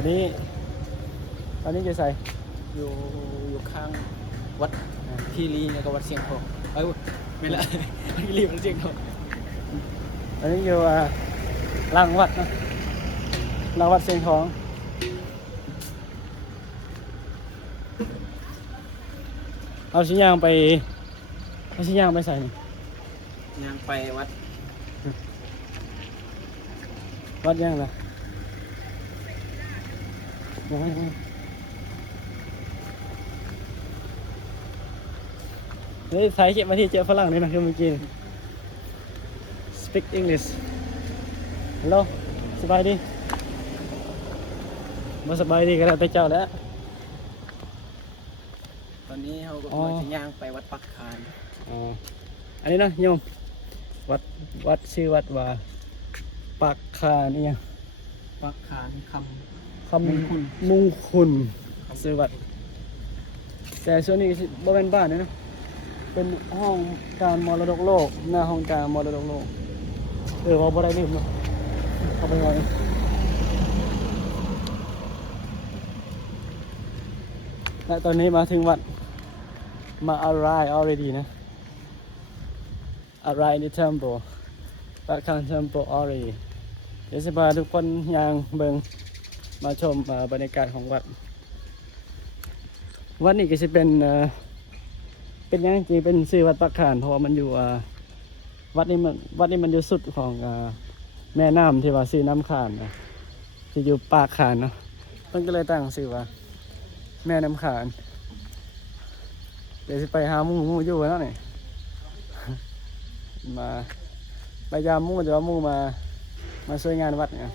อนนี้จะใส่อยู่ข้างวัดทีรีแล้วก็วัดเชียงทองไม่ละทีรีวัดเชียงทองตอนนี้อยู่หลังวัดนะหลังวัดเชียงทองเอาชิ้นยางไปใส่นี่ยางไปวัดย่างล่ะยังเฮ้ยไทยเก็บมาที่เจอฝรั่งนี่นะคือเมื่อกี้ speak English hello สบายดีมาสบายดีกันแล้วแต่เจ้าแล้วตอนนี้เขาก็มาจะย่างไปวัดปักคานอันนี้นะโยมวัดชื่อวัดว่าปักคานนี่ยังปักคานคำมุงคุณชื่อวัดแต่ส่วนนี้บ่เป็นบ้านนะเป็นห้องการมรดกโลกหน้าห้องการมรดกโลกว่าบ่ได้ลืมเนาะเข้าไปไว้และตอนนี้มาถึงวัดมาarrive already นะ arrive in the temple ปักคาน temple already เดี๋ยวจะพาทุกคนยังเบิ่งมาชมบรรยากาศของวัดนี้ก็จะเป็นยังจริงเป็นชื่อวัดปักคานเพราะว่ามันอยู่วัดนี้มันอยู่สุดของแม่น้ำที่ว่าชื่อน้ำคานนะที่อยู่ปากคานเนาะมันก็เลยตั้งชื่อว่าแม่น้ำคานเดี๋ยวจะไปหาหมู่อยู่แล้วนี่มาไปยามหมู่แต่ว่าหมู่มาช่วยงานวัดเนี่ย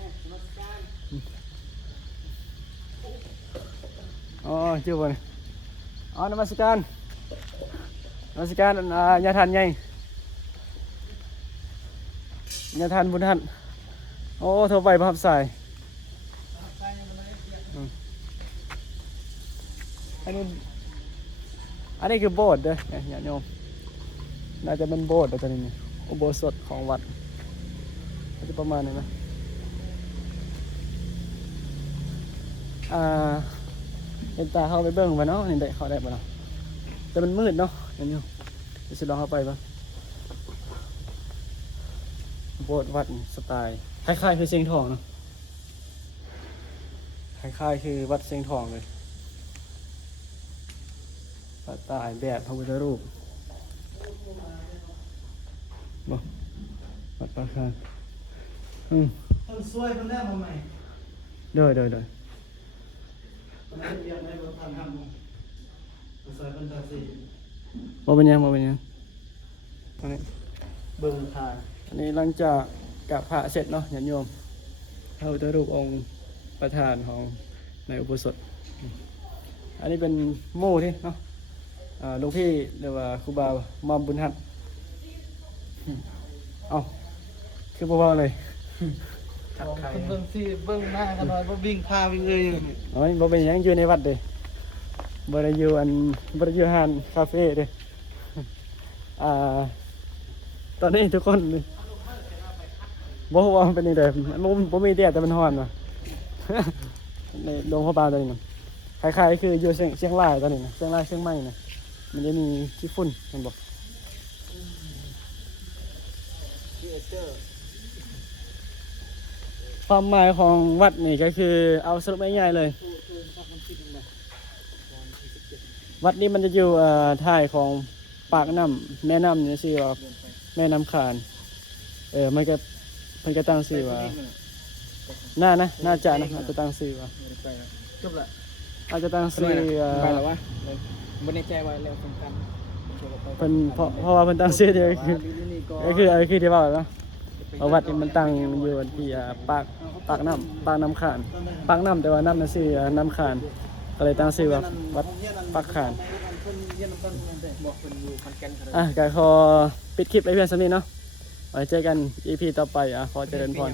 อ๋อชื่อว่าอ๋อนมัสการญาทานไงญาทานบุญทันโอ้โทรไปพับสายอันนี้คือโบสถ์เด้อญาติโยมน่าจะเป็นโบสถ์ตัวนี้อุโบสถของวัดก็จะประมาณนี้นะเห็นตาเข้าไปเบิ่งไปเนาะนี่ได้เข้าได้ปะเนาะแต่มันมืดเนาะญาติโยมจะลองเข้าไปปะโบสถ์วัดสไตล์คล้ายๆคือเชียงทองเนาะคล้ายๆคือวัดเชียงทองเลยสไตล์แบบพระพุทธรูปบ่วัดปากคานคนสวยคนแรกมาใหม่โดยคนนั้นเรียกในรถทำคนสวยคนตาสีบ่เป็นยังอันนี้เบิ่งคาอันนี้หลังจากกับพระเสร็จเนาะญาติโยมพระพุทธรูปองค์ประธานของในอุโบสถอันนี้เป็นหมู่ที่เนาะหลวงพี่เรียกว่าครูบามอมบุญหัตเอาคือเบาๆเลยเบิ่งสิเบิ่งหน้ากันหน่อยบ่วิ่งพาวิ่งเลยอ๋อบ่เป็นยังอยู่ในวัดเลยบ่ได้อยู่ห้านคาเฟ่เลยตอนนี้ทุกคนบ่ว่ามันเป็นยังไงบ่มีแดดแต่มันร้อนว่ะในโรงพยาบาลตัวนี้มันคล้ายๆคืออยู่เชียงรายตอนนี้นะเชียงรายเชียงใหม่นะมันจะมีขี้ฝุ่นเห็นบ่ความหมายของวัดนี่ก็คือเอาสรุปง่ายๆเลยวัดนี้มันจะอยู่ท้ายของปากน้ำแม่น้ำนี่ชื่อว่าแม่น้ำคานมันก็ตั้งชื่อว่าน่าจะจะตั้งชื่อว่าจบละอาจจะตั้งชื่อไปแล้ววะบ่แน่ใจว่าแล้วสำคัญเพิ่นเพราะว่าเพิ่นตั้งชื่อเดียวคือที่ว่าเนาะวัดนี้มันตั้งอยู่ที่ปากน้ำคานปากน้ำแต่ว่าน้ำนั่นชื่อน้ำคานก็เลยตั้งชื่อว่าวัดปากคานก็ขอปิดคลิปไว้เพียงเท่านี้เนาะไว้เจอกัน EP ต่อไปขอเจริญพร